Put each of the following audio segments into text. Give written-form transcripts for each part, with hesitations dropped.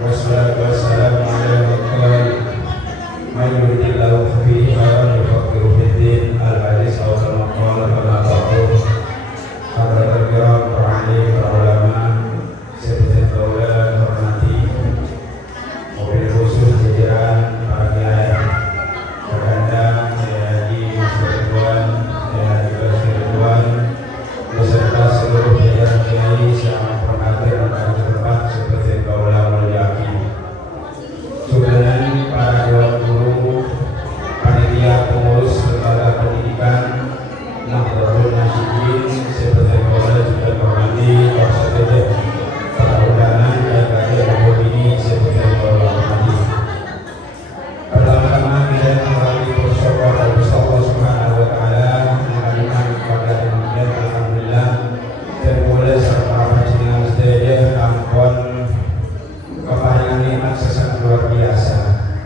wassalatu wassalamu ala man man yuridillahu bihi khairan yufaqihu fiddin al-hadis aw kama qala kama taqul hadza kiram para ulama seperti kaula hormati mobil khusus jajaran para kiai Kakanda Kiai Sirtuan dan juga Sirtuan beserta seluruh jajaran kiai yang pernah dan tempat seperti kaula mulyaki sudahan para dewan guru panitia pengurus lembaga pendidikan Nahdlatul Nasyidin seperti kaula juga hormati saja para undangan dan kader ini seperti kaula hormati. Pertama-tama kita mengalami bersyukur kepada Allah Subhanahu wa taala mengalihkan kepada kemudian alhamdulillah dan boleh serta panjenengan sedaya ampun keparingan nikmat sesangat luar biasa.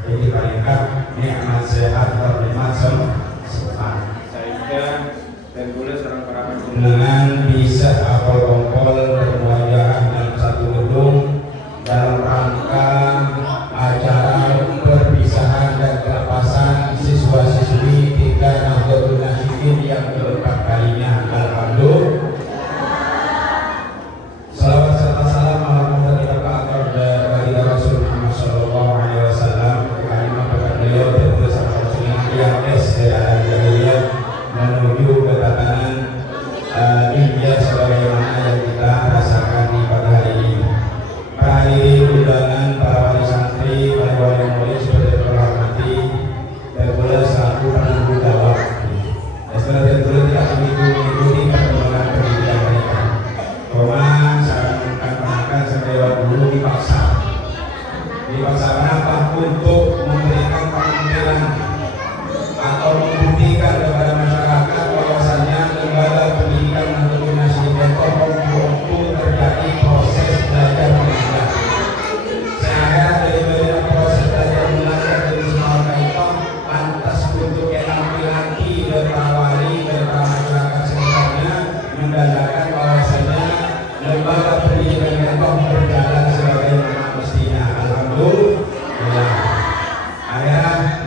Ini paringkan nikmat sehat dan nikmat sempat sehingga dan boleh serta para panjenengan bisa apol-ompol bermuajah dalam satu gedung dalam rangka acara perpisahan dan kelepasan siswa-siswi tiga Nahdlatul Nasyidin yang keempat kalinya. Alhamdulillah. Salawat serta salam alhamdulillah kita keatur dari Rasul Muhammad Sallallahu Alaihi Wasallam. Kalimah kepada beliau terus sama yang dari jahiliyah menuju ketatanan India sebagaimana yang kita rasakan di pada hari ini. Para hadirin undangan, para wali santri, para wali murid seperti terhormati dan pula selaku penanggung jawab. Sebenarnya tentu tidak mengikuti perkembangan pendidikan mereka. Seakan-akan sedewan dulu dipaksa kenapa? Untuk memberikan penampilan atau membuktikan kepada masyarakat bahwasannya lembaga pendidikan Nahdlatul Nasyidin mampu terjadi proses belajar mengajar. Sehingga dari proses belajar mengajar dari semua itu pantas untuk penampilan dari para wali dan para masyarakat sekitarnya menandakan bahwasannya lembaga pendidikan itu berjalan sebagaimana mestinya. Alhamdulillah. Ayah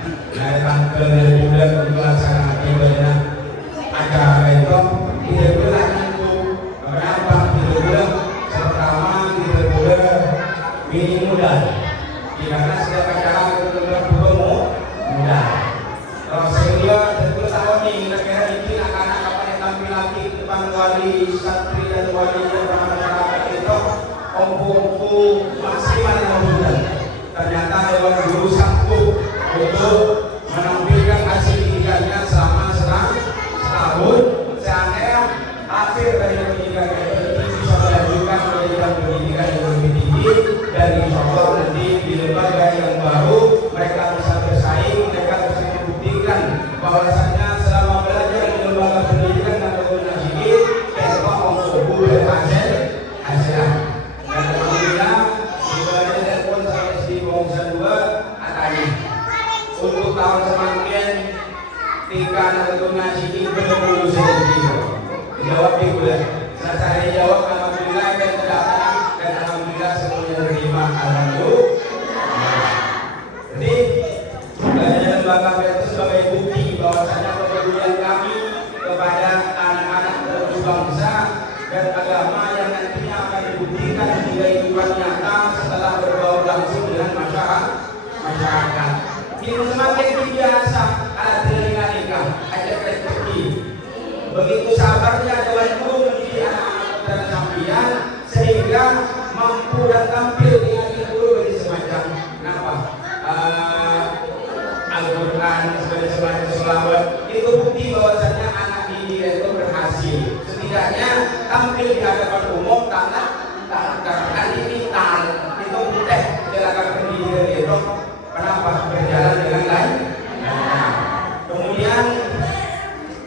tanggal dari bulan untuk melaksanakan ibadahnya acara itu tidak boleh itu. Kenapa tidak boleh? Pertama tidak boleh minim modal. Karena setiap acara itu bertemu modal. Terus kedua tidak boleh tahu nih kira-kira ini anak-anak apa yang tampil lagi di depan wali santri dan wali dan masyarakat itu ompu-ompu maksimal yang modal. Ternyata dewan guru sanggup untuk menampilkan hasil didikanya selama setahun sehingga akhir dari pendidikan itu bisa melanjutkan pendidikan yang lebih tinggi dan insya Allah nanti di lembaga yang baru mereka bisa bersaing, mereka bisa membuktikan bahwasanya selama belajar di lembaga pendidikan Nahdlatul Nasyidin mereka mampu berhasil. Dan alhamdulillah di bulan telepon saya di Bangsa 2 katanya untuk tahun semakin tiga Nahdlatul Nasyidin belum sedikit. Jawab di bulan. Saya jawab alhamdulillah dan terdapat dan alhamdulillah semuanya terima. Alhamdulillah. Jadi belajar lembaga itu sebagai bukti bahwasanya kepedulian kami kepada anak-anak terus bangsa dan agama yang nantinya akan dibuktikan di kehidupan nyata setelah berbaur langsung dengan masyarakat. Ini semakin biasa ada telinga nikah, ada rezeki. Begitu sabarnya dewan guru mendidik anak-anak dan sambian sehingga mampu dan tampil di hati guru bagi semacam apa? Al-Quran sebagai semacam selawat itu bukti bahwasanya anak didik itu berhasil. Setidaknya tampil di hadapan umum karena digital itu mudah silakan pendidikan itu. Kenapa berjalan dengan lain? Kemudian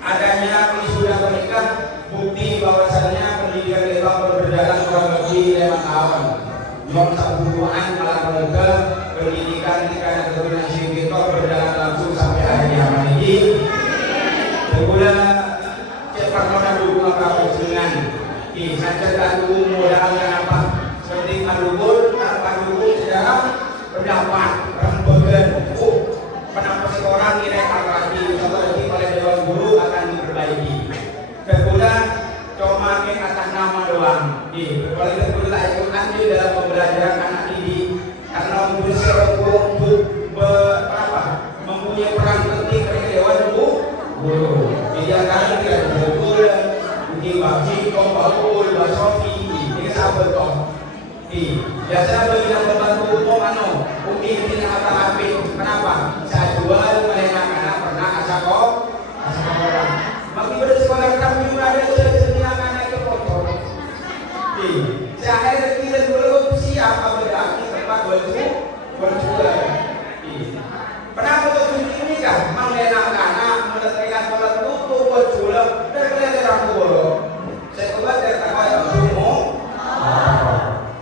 adanya wisuda menikah bukti bahwasannya pendidikan itu berjalan kurang lebih 5 tahun. Jom sabtuan olahraga pendidikan di Nahdlatul Nasyidin itu berjalan langsung sampai akhirnya ini. Kemudian cepat dulu apa dengan kisah cerita dulu modalnya apa? Seperti Madubur, Madubur sejarah berjual. Pernah betul ini kan mengenang anak menetapkan sholat itu berjual dari orang tua. Saya coba dari takwa yang umum.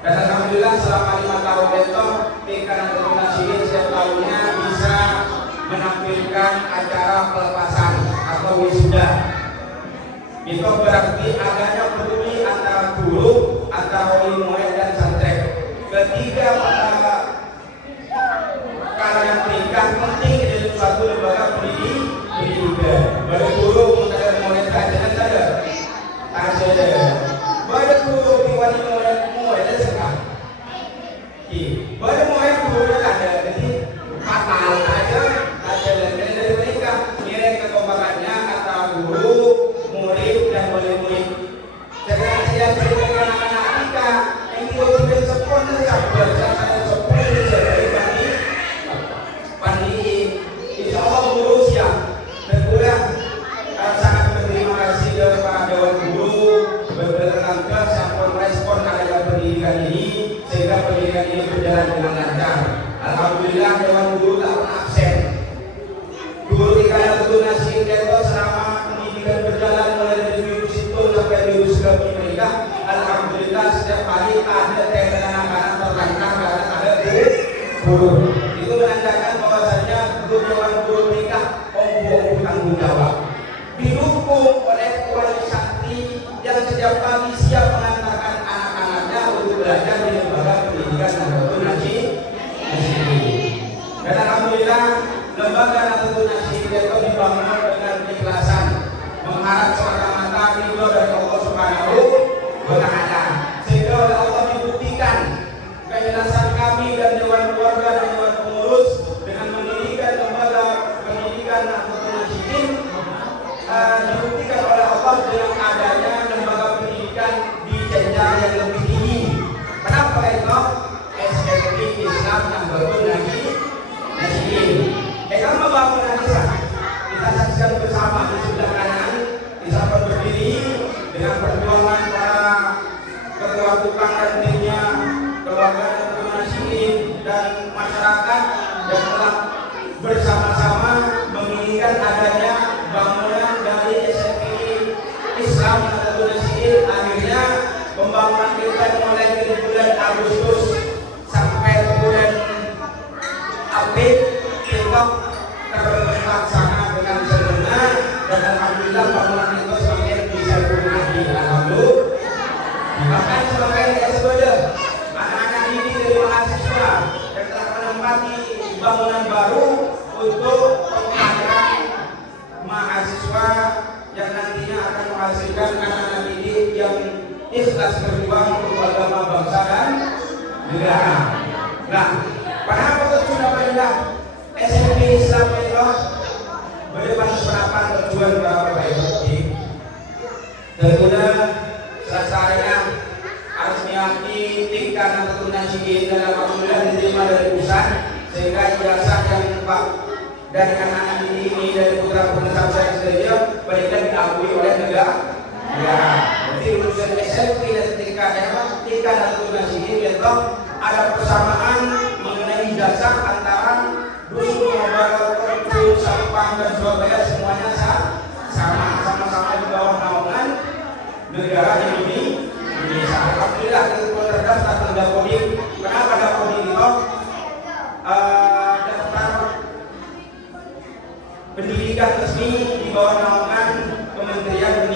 Dan alhamdulillah selama 5 tahun itu Tingkat Donasi setiap tahunnya bisa menampilkan acara pelepasan atau wisuda. Itu berarti adanya peduli antara guru, antara wali murid dan santri. Ketiga kalangan tingkat penting dari suatu lembaga pendidikan. Baru guru mengajar murid kajian saja, baru guru di wali murid sekarang. Baru murid guru ada, jadi fatal aja dari mereka nilai kekompakannya antara guru, murid dan wali murid. Jangan yang berikan anak-anak kita yang itu sempurna saja, jangan sempurna saja. Insya Allah guru siap dan pula sangat berterima kasih kepada Dewan Guru berkenan sampai merespon adanya pendidikan ini sehingga pendidikan ini berjalan dengan lancar. Alhamdulillah Dewan Guru tak pernah absen. Guru Tingkat Donasi itu selama pendidikan berjalan mulai dari virus itu sampai virus ke mereka. Alhamdulillah setiap hari ada tenda anak-anak terlantar karena ada guru. Itu menandakan bahwasanya Dewan Guru nikah tanggung jawab didukung oleh wali sakti yang setiap pagi siap mengantarkan anak-anaknya untuk belajar di lembaga pendidikan Nahdlatul Nashid. Dan alhamdulillah lembaga Nahdlatul Nashid itu dibangun dengan keikhlasan, mengharap semata-mata ridho dari Allah Subhanahu wa Ta'ala, sehingga oleh Allah dibuktikan keikhlasan kami dan Dewan Keluarga dan Dewan Pengurus dengan mendirikan lembaga pendidikan Nahdlatul Nashid, dibuktikan oleh Allah dengan adanya lembaga pendidikan di jenjang yang lebih tinggi. Kenapa itu? SMP Islam Nahdlatul Nashid. Kalau membangun Islam, kita saksikan bersama di sebelah kanan, Islam berdiri dengan perjuangan para ketua tukang dan timnya, keluarga Nahdlatul Nashid dan masyarakat yang telah bersama-sama menginginkan adanya bangunan dari SMP Islam Nahdlatul Nashid. Akhirnya pembangunan kita mulai dari bulan Agustus sampai bulan April kita terlaksana dengan sempurna dan alhamdulillah bangunan itu semakin bisa dibenahi. Alhamdulillah. Bahkan sebagai SBD, anak-anak ini dari mahasiswa yang telah menempati bangunan baru untuk pengajaran mahasiswa yang nantinya akan menghasilkan anak-anak didik yang ikhlas berjuang untuk agama bangsa dan negara. Nah, pada waktu sudah pindah SMP Islam itu bagaimana penerapan tujuan berapa baik? Tentunya selesainya harus meyakini tingkat Nahdlatul Nashid dalam alhamdulillah diterima dari pusat sehingga ijazah yang Pak dari anak-anak ini dari putra penerus saya saja mereka diakui oleh negara. Ya, jadi lulusan SMP dan tingkat Nahdlatul Nashid itu ada persamaan mengenai ijazah antara Dusun Mobarak, Kertu, Sampang dan Surabaya semuanya sama-sama di bawah naungan negara Indonesia. Alhamdulillah itu terdaftar pada Kodim. Kenapa ada Kodim itu? Daftar pendidikan resmi di bawah naungan Kementerian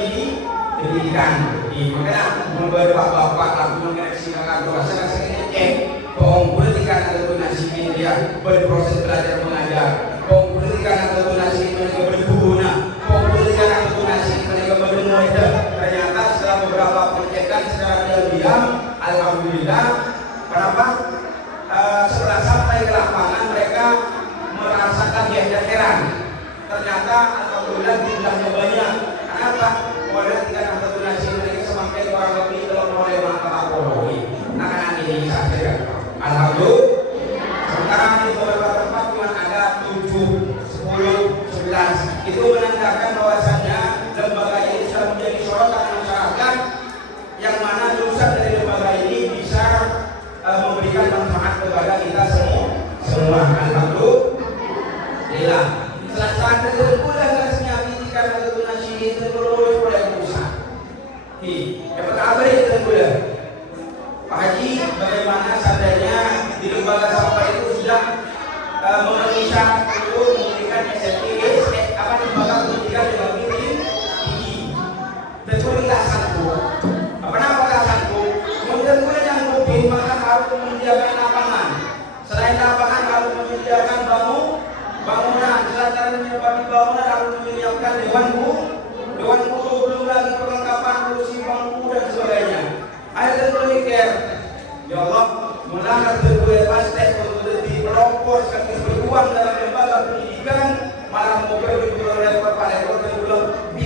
Pendidikan. Makanya membuat bapak-bapak lalu mengoreksi kakak berasa cek pendidikan Nahdlatul Nashid dia berproses belajar mengajar. Pendidikan Nahdlatul Nashid mereka berguna. Pendidikan Nahdlatul Nashid mereka bermurid. Ternyata setelah beberapa pengecekan secara diam-diam, alhamdulillah, kenapa? Setelah sampai ke lapangan mereka merasakan heran. Ternyata alhamdulillah jumlahnya banyak. Kenapa? Oleh tingkat Nahdlatul Nashid mereka semakin kurang lebih dalam oleh anak-anak ini saja. Alhamdulillah. Sekarang di beberapa tempat cuma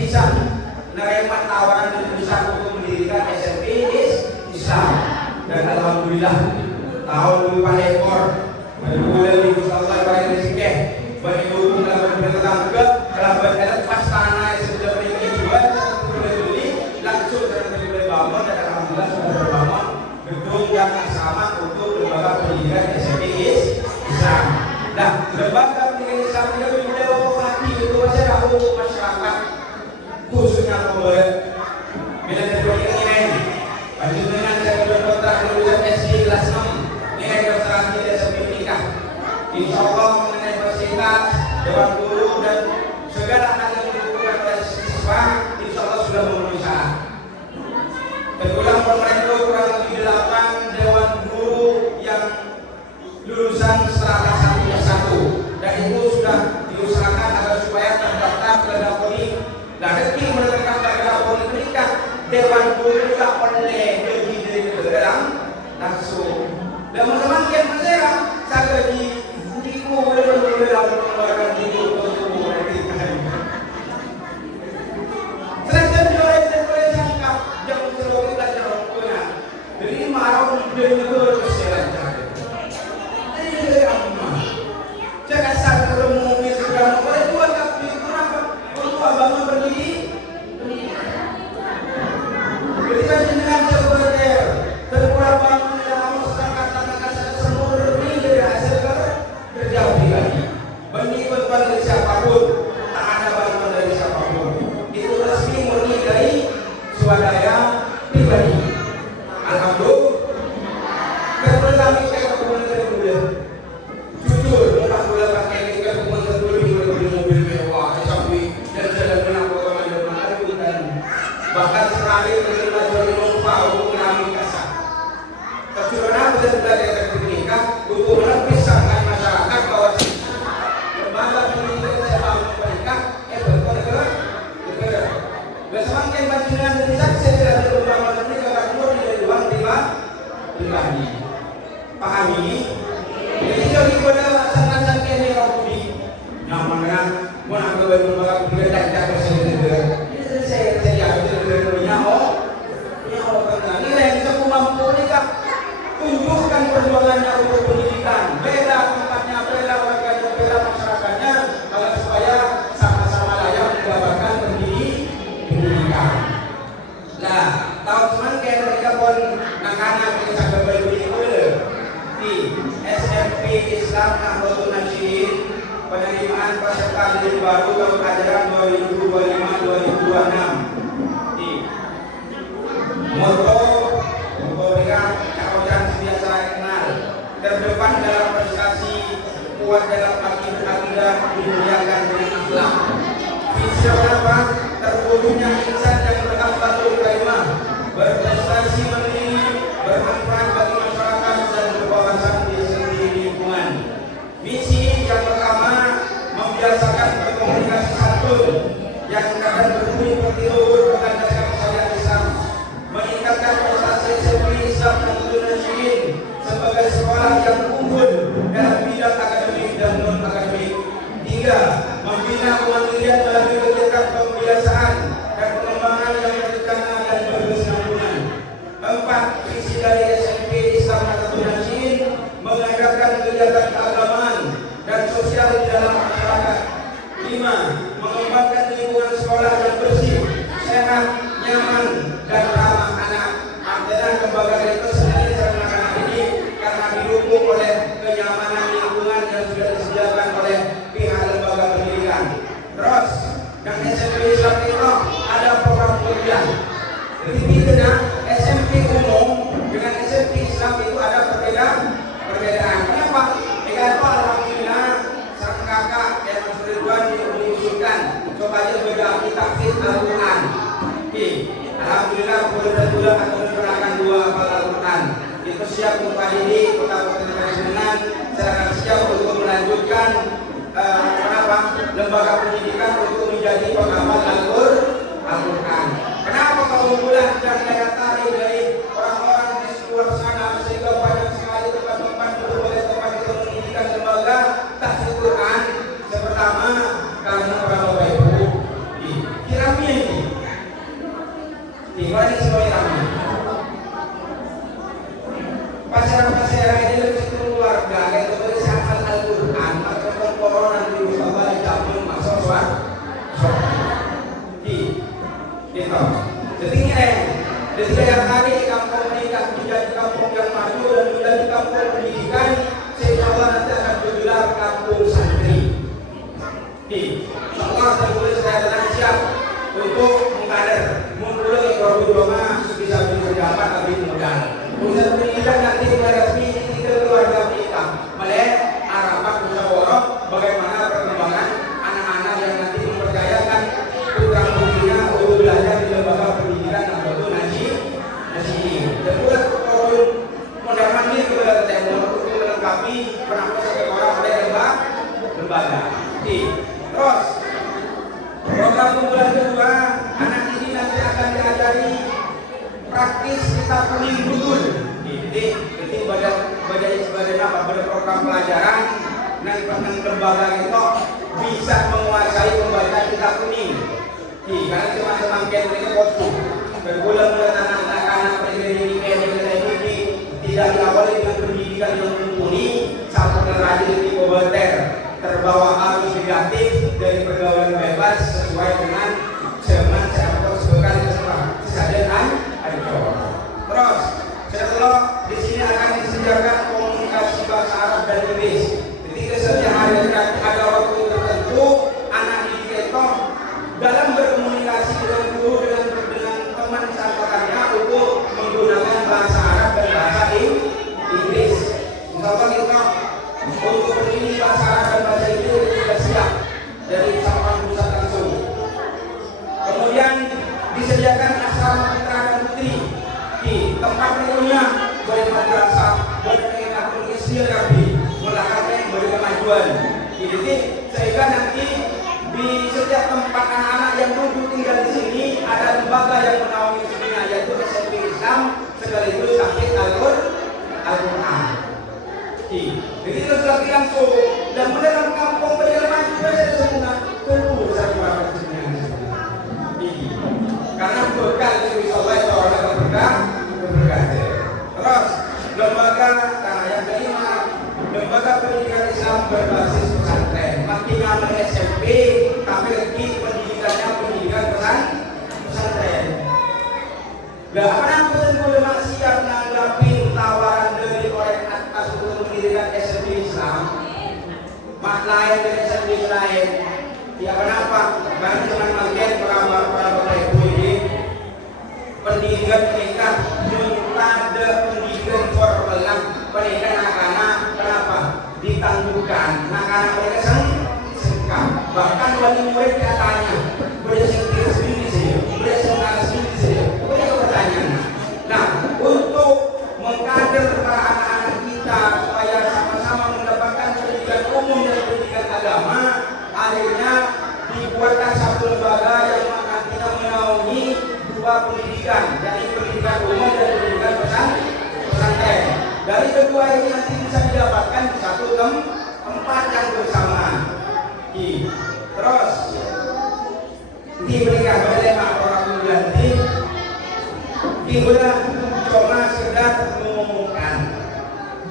bisa menerima tawaran dari perusahaan untuk mendirikan SMP Islam. Dan alhamdulillah tahun 2000 ekor berbulan di Mustafa Ibrahim Rizki berhubung dalam bertanggung telah berkaitan pas tanah yang sudah dibuat sudah dibeli langsung sudah bangun dan alhamdulillah sudah terbangun gedung yang sama untuk lembaga pendidikan SMP Islam. Nah, lembaga pendidikan Islam tidak menjawab lagi untuk masyarakat khususnya pemulai bila terjadi ini lanjut dengan saya berdoa lulusan SD kelas 6 nilai kedokteran tidak sampai menikah insya Allah mengenai fasilitas dewan guru dan segala hal yang dibutuhkan oleh siswa insya Allah sudah memenuhi syarat. Tergulang pemerintah kurang lebih 8 dewan guru yang lulusan setelah satu dan itu sudah diusahakan agar supaya terdaftar ke Dapoli. Nah, ketika mereka terdaftar ke Dapoli menikah dewan guru juga oleh dari dalam langsung. Dan teman-teman yang mengira saya di dalam mengeluarkan buku untuk mereka. Selain juara dan sangka yang selalu belajar punya. Jadi marah dari negara kesehatan. Ini apa? Jangan sampai mobil sudah boleh buat tapi kenapa? Untuk bangun berdiri. Ketika dengan sebenarnya terkurang bangun dalam masyarakat tanah semua ini dari hasil terjauh lagi. Mengikut pada siapapun, tak ada bantuan dari siapapun. Itu resmi murni dari swadaya pribadi. Alhamdulillah. Kami kemudian dari muda. Jujur, mudah mudah pakai kita kemudian dari mobil mewah, sampai dan jalan menakut dan bahkan sekali menerima dari lupa untuk mengambil kasar. Kecurangan dan belajar teknika untuk menepisahkan masyarakat bahwa lembaga pendidikan saya mereka betul. Semakin banjiran dari saksi tidak ada lembaga pendidikan keluar dari ruang pribadi. Pahami? Jadi kalau pada sangat-sangat ini kau budi, namanya mana kalau lembaga pendidikan tak bersendiri. Saya ini yang bisa mampu nikah tunjukkan perjuangannya untuk pendidikan bela tempatnya, bela warganya, bela masyarakatnya agar supaya sama-sama layak mendapatkan pendidikan. Nah, tahun cuman kayak mereka pun anak-anak yang sampai baru di SMP Islam Nahdlatul Nasyidin penerimaan peserta didik baru tahun ajaran 2025-2026. Moto memberikan kawasan biasa kenal terdepan dalam prestasi kuat dalam akidah dimuliakan dengan Islam. Visi apa? Terwujudnya insan yang berakhlakul karimah, berprestasi mandiri, bermanfaat bagi masyarakat dan berwawasan di lingkungan. Misi yang pertama membiasakan berkomunikasi santun yang kadang berbunyi seperti luhur berlandaskan syariat Islam. Meningkatkan prestasi SMP Islam Nahdlatul Nasyidin sebagai sekolah yang unggul dalam bidang akademik dan non akademik. 3. Membina kemandirian melalui kegiatan pembiasaan dan pengembangan yang berencana dan berkesinambungan. 4. Visi dari SMP Islam Nahdlatul Nasyidin mengadakan kegiatan keagamaan dan sosial di dalam masyarakat. 5. Mengembangkan lingkungan sekolah yang bersih, sehat, nyaman, dan ramah anak. Artinya lembaga itu sendiri anak-anak ini karena didukung oleh kenyamanan lingkungan yang sudah disediakan oleh pihak lembaga pendidikan. Terus, yang SMP Islam itu ada program kuliah. Jadi bedanya SMP umum dengan SMP Islam itu ada perbedaan. Kenapa? Itu alhamdulillah sang kakak yang Mas Ridwan diusulkan coba aja beda tafsir Al-Quran. Alhamdulillah bulan akan menerangkan 2 hafal Al-Quran. Itu siap untuk ini Kota Dengan secara siap untuk melanjutkan lembaga pendidikan untuk menjadi penghafal Al-Quran. Kenapa keunggulan dan daya tarik dari orang-orang di luar sana sehingga banyak sekali tempat-tempat berbagai tempat itu pendidikan lembaga tahfidz Quran? Pertama karena para bapak ibu kiramin penampung satu orang oleh lembaga. Terus program unggulan kedua, anak ini nanti akan diajari praktis kitab kuning betul. Jadi pada program pelajaran nanti lembaga itu bisa menguasai membaca kitab kuning. Karena teman-teman kita ini fokus berbulan-bulan anak-anak pendidikan ini tidak diawali dengan pendidikan yang mumpuni, satu rajin di komentar terbawa arus negatif dari pergaulan bebas sesuai dengan zaman saya sebutkan kesadaran ada. Terus setelah di sini akan disediakan komunikasi bahasa Arab dan Inggris. Ketika sehari-hari ada waktu tertentu anak didik itu dalam berkomunikasi dengan guru dengan teman seangkatannya untuk menggunakan bahasa Arab dan bahasa Inggris. Misalkan kita untuk ini bahasa Arab dan bahasa Inggris sudah siap dari Sabang pusat langsung. Kemudian disediakan asrama putra dan putri di tempat tentunya boleh madrasah, boleh mengenal Islam, melakukan boleh kemajuan. Jadi sehingga nanti di setiap tempat anak-anak yang duduk tinggal di sini ada lembaga yang menaungi semuanya, yaitu SMP Islam sekaligus sampai Al-Quran. Jadi terus lagi langsung dan dalam kampung perjalanan juga saya semua perlu saya melakukan semuanya. Karena berkah dari Allah itu orang berkah. Terus lembaga yang kelima, lembaga pendidikan Islam berbasis pesantren. Makin nyaman SMP, tapi lagi pendidikannya pendidikan pesantren. Nah, kenapa saya masih siap menanggapi tawaran dari oleh atas untuk pendidikan SMP Islam? Mak lain dari SMP lain. Ya kenapa? Karena cuma makin para ibu ini pendidikan mereka ada pendidikan formal, pendidikan anak-anak kenapa? Ditangguhkan, anak-anak mereka sengkak. Bahkan wali murid katanya bersendiri sendiri, mereka bertanya. Nah, untuk mengkader para anak-anak kita supaya sama-sama mendapatkan pendidikan umum dan pendidikan agama, akhirnya dibuatkan satu lembaga yang nantinya menaungi dua pendidikan, yakni pendidikan umum dan pendidikan pesantren. Dari kedua ini nanti bisa didapatkan di satu tempat yang bersamaan. Terus diberikan oleh orang mengganti, kita cuma sekedar mengumumkan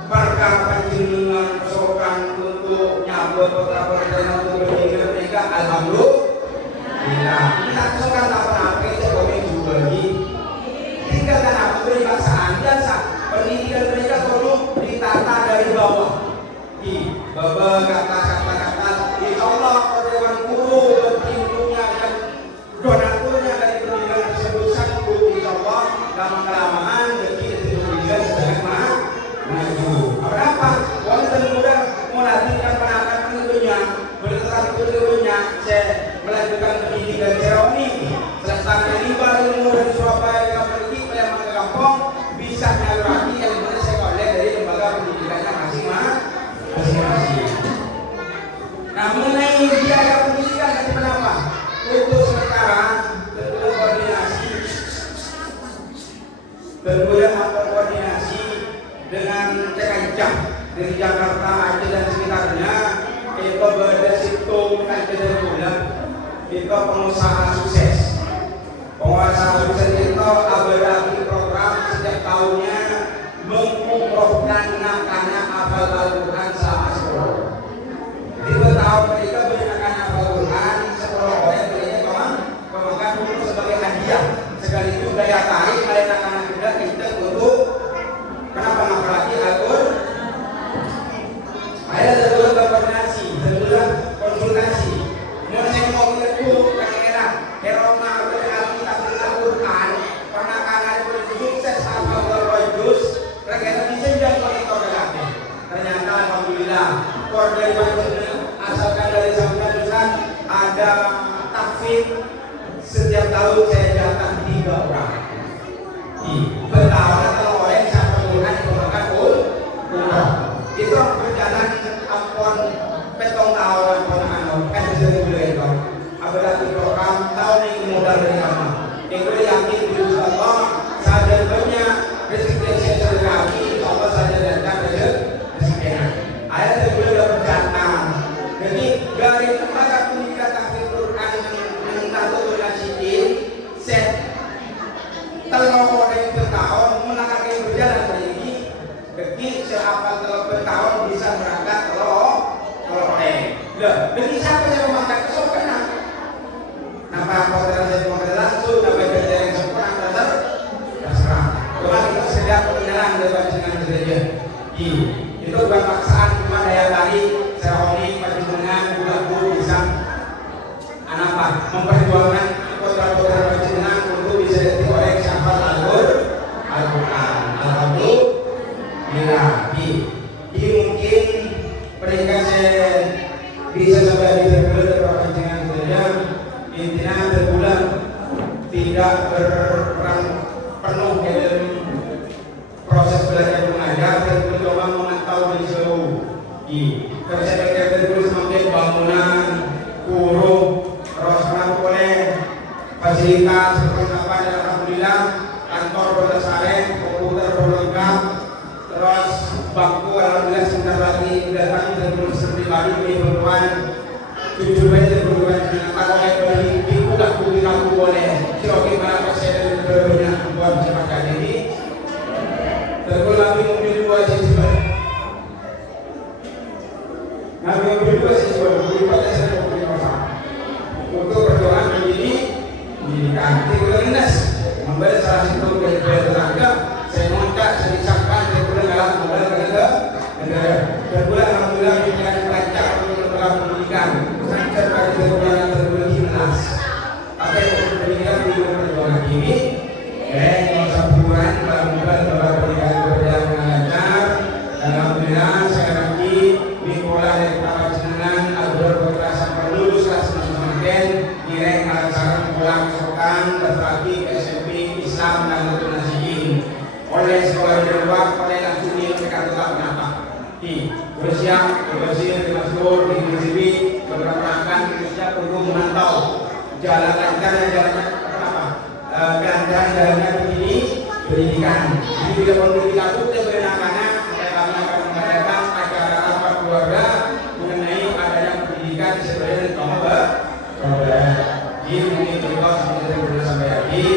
perkara panjenengan sokan untuk nyabut perkara untuk mereka alhamdulillah. Kita sokan apa-apa kita boleh juga tinggalkan apa peribahasaan biasa. Pendidikan mereka perlu ditata dari bawah. Kata-kata insya Allah dewan guru berlindungnya dan donaturnya dari pendidikan tersebut sanggup insya Allah lama-kelamaan jadi pendidikan sedang maju. Apa? Walaupun mudah melanjutkan penanganan tentunya bertetap tentunya saya melanjutkan pendidikan seroni selesai riba ilmu dari Surabaya ke pergi Palembang ke kampung bisa nyalurati yang saya oleh dari lembaga pendidikannya masing-masing. Nah, mengenai biaya pendidikan dari kenapa? Untuk sekarang berkoordinasi dengan Cekancah dari Jakarta, Aceh dan sekitarnya. Itu bersitu Aceh dan Bulan. Itu pengusaha sukses. Pengusaha sukses itu ada program setiap tahunnya mengumrohkan anak-anak hafal Al-Quran selama sekolah. Jadi bertahun mereka berikan hafal Al-Quran sekolah oleh mereka kemangkan umroh sebagai hadiah sekaligus daya tarik oleh anak-anak kita untuk kenapa mengapalagi Al-Quran. Ada dua berkoordinasi, dua konsultasi. Mulai mau itu enak, Heroma berarti Al-Quran, anak-anak sukses hafal berwajus, mereka bisa jadi monitor lagi. Ternyata alhamdulillah, dari asalkan dari Sampai ada tahfidz setiap tahun saya datang 3 orang. Bertahun kalau oleh satu bulan dikeluarkan umroh. Itu berjalan bukan paksaan, cuma daya tarik seroni perjuangan bulan bisa apa memperjuangkan putra-putra perjuangan untuk bisa diorek siapa Al-Quran. Alhamdulillah. Di mungkin mereka bisa sampai di terbulan perjuangan saja intinya terbulan tidak berperan penuh dalam proses belajar mengajar dan mencoba memantau di seluruh konsep terus semakin bangunan guru terus oleh fasilitas perlengkapan dan alhamdulillah kantor berdasarkan komputer berlengkap terus bangku alhamdulillah sebentar lagi datang dan terus seperti lagi berperubahan 7 meter berperubahan dengan oleh beli dibuka beli aku boleh siroki mana persen dan berbeda buat masyarakat ini tergulang mungkin 2 siswa nabi mungkin 2 siswa untuk perjuangan pendidikan dinas membeli salah satu dari tetangga saya minta saya disahkan saya pulang dalam membeli negara tergulang alhamdulillah dengan lancar untuk pendidikan sampai tergulang dinas apa yang pendidikan di perjuangan ini sambutan dalam pendidikan berjalan dengan lancar dan alhamdulillah saya lagi mikola dari kawasan agar berkerasan lulus kelas 6 direk acara pulang sokan berbagi ke SMP Islam dan Nasihin oleh sekolah di luar oleh langsung di mereka tetap menata di bersiap berbersih di masjid di masjid beberapa akan bersiap untuk memantau jalan lancar dan jalannya kelancaran jalannya begini pendidikan jadi bila perlu dilakukan sebenarnya kami akan mengadakan acara rapat keluarga mengenai adanya pendidikan sebenarnya nomor ini mungkin cerita seperti sampai lagi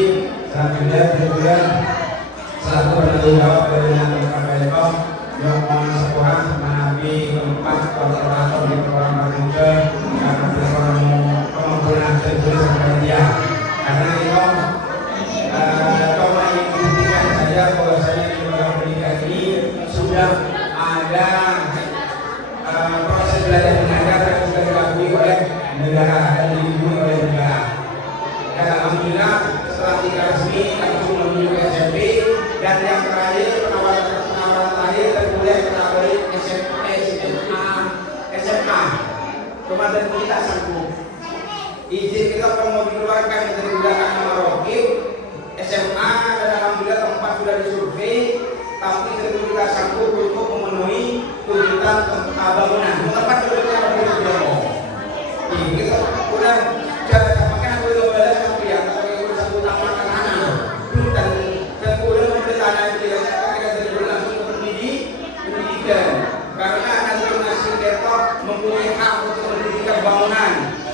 selanjutnya juga selaku penanggung jawab dari Nabi yang sekolah Nabi keempat koordinator di program Marmuka karena program kemampuan tertulis sampai dia karena itu yang dibuktikan saja bahwasanya di program pendidikan ini sudah ada proses belajar mengajar yang sudah dilalui oleh negara dan dilindungi oleh negara. Dan alhamdulillah setelah 3 resmi langsung menuju ke SMP dan yang terakhir penawaran terakhir terkuliah menawari SMA. Kemarin kita sanggup izin kita mau dikeluarkan dari undangan Marokib SMA dan alhamdulillah tempat sudah disurvei tapi tentu kita sanggup untuk memenuhi tuntutan bangunan tempat duduknya lebih kita udah jalan makanya aku udah balas sama ya kalau udah satu taman kanan dan kemudian mempertanyakan tidak kita tidak langsung ke pendidikan karena nasional Depok mempunyai hak untuk mendirikan bangunan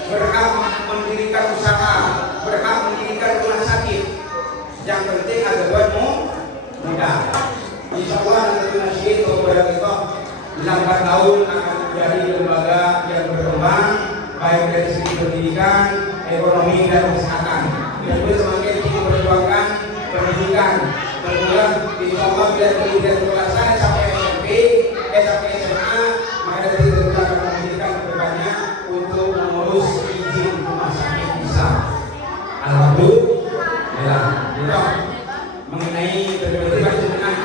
berhak mendirikan usaha berhak mendirikan rumah sakit yang penting ada buatmu mudah insya Allah nasional kepada kita lambat tahun akan menjadi lembaga yang berkembang baik dari segi pendidikan, ekonomi dan kesehatan. Dan semakin kita perjuangkan pendidikan, kemudian insya Allah bila pendidikan terlaksana sampai SMP, sampai SMA, maka dari itu kita akan memberikan kedepannya untuk mengurus izin rumah sakit bisa. Alhamdulillah. Mengenai pendidikan dengan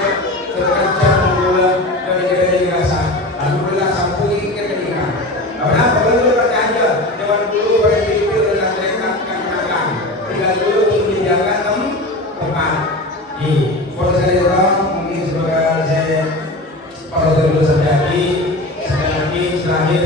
kerja menggula dari dirasa, alhamdulillah sampai ke pendidikan. Karena perlu bertanya Dewan Guru berpikir dan menegakkan tinggal dulu untuk menjaga tempat. Di proses itu mungkin sebagai saya pada dulu terjadi sekali lagi terakhir